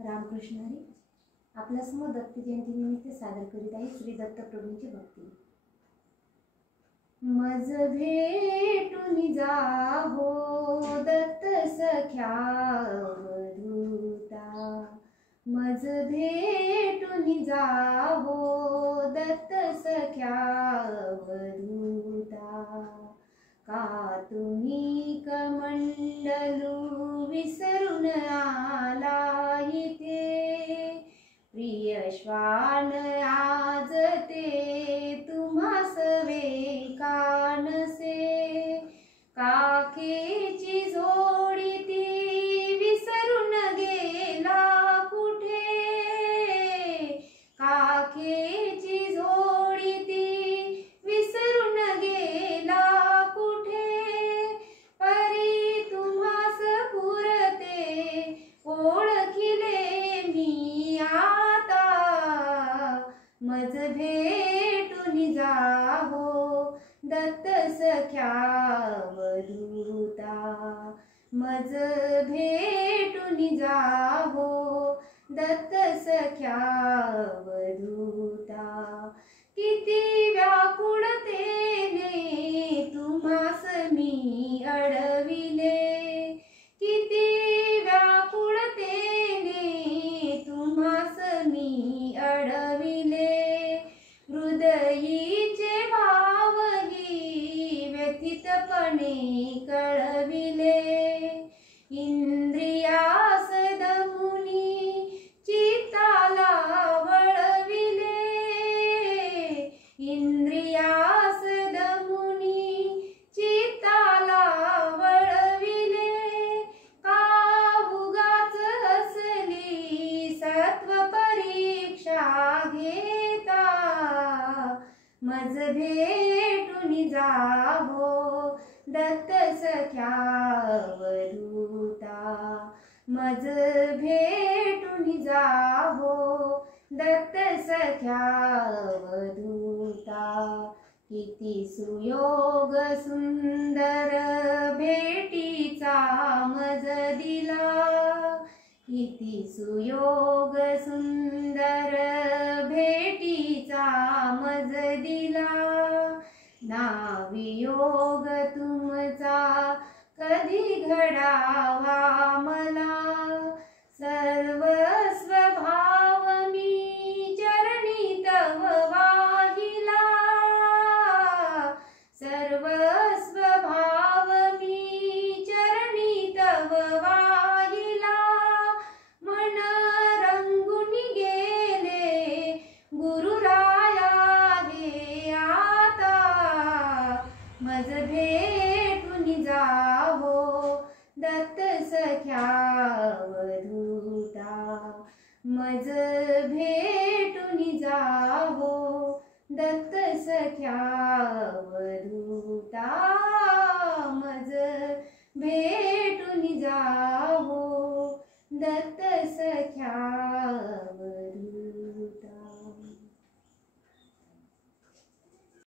रामकृष्ण हरी. आपल्यासमोर दत्त जयंती निमित्त सादर करीत आहे श्री दत्तप्रभूंची भक्ती. मज भेटून जाहो दत्त सख्या अवधूता, मज भेटून जाहो दत्त सख्या अवधूता. का तुम्ही कमंडलू विसरून आला इथे, प्रिय श्वान आज ते तुम्हास वेकानसे. काखेची जोडी ती विसरून गेला कुठे, काखेची जोडी ती विसरून गेला कुठे. परी तुम्हास पुरते ओळखिले मी आता, मज भेटून जाहो दत्त सख्या अवधूता, मज भेटून जाहो दत्त सख्या अवधूता. किती व्याकुळतेने तुम्हास मी अडविले, किती व्याकुळतेने तुम्हास मी अडविले. हृदयीचे भावही व्यथितपणे कळविले. इंद्रियास दमुनी चित्ताला वळविले, इंद्रियास दमुनी चित्ताला वळविले. का उगाच असली सत्व परीक्षा घेता, मज भेटून जाहो दत्त सख्या अवधूता, मज भेटून जाहो दत्त सख्या अवधूता. किती सुयोग सुंदर भेटीचा मज दिला, किती सुयोग सुंदर भेटीचा मज दिला. ना वियोग तुमचा कधी घडावा मला, सर्वस्व भाव मी चरणी तव वाहिला, सर्वस्व भाव मी चरणी तव वाहिला. मन रंगून गेले गुरुराया हे आता, मज भेटून जाहो दत्त सख्या अवधूता, मज भेटून जाहो दत्त सख्या अवधूता, मज भेटून जाहो दत्त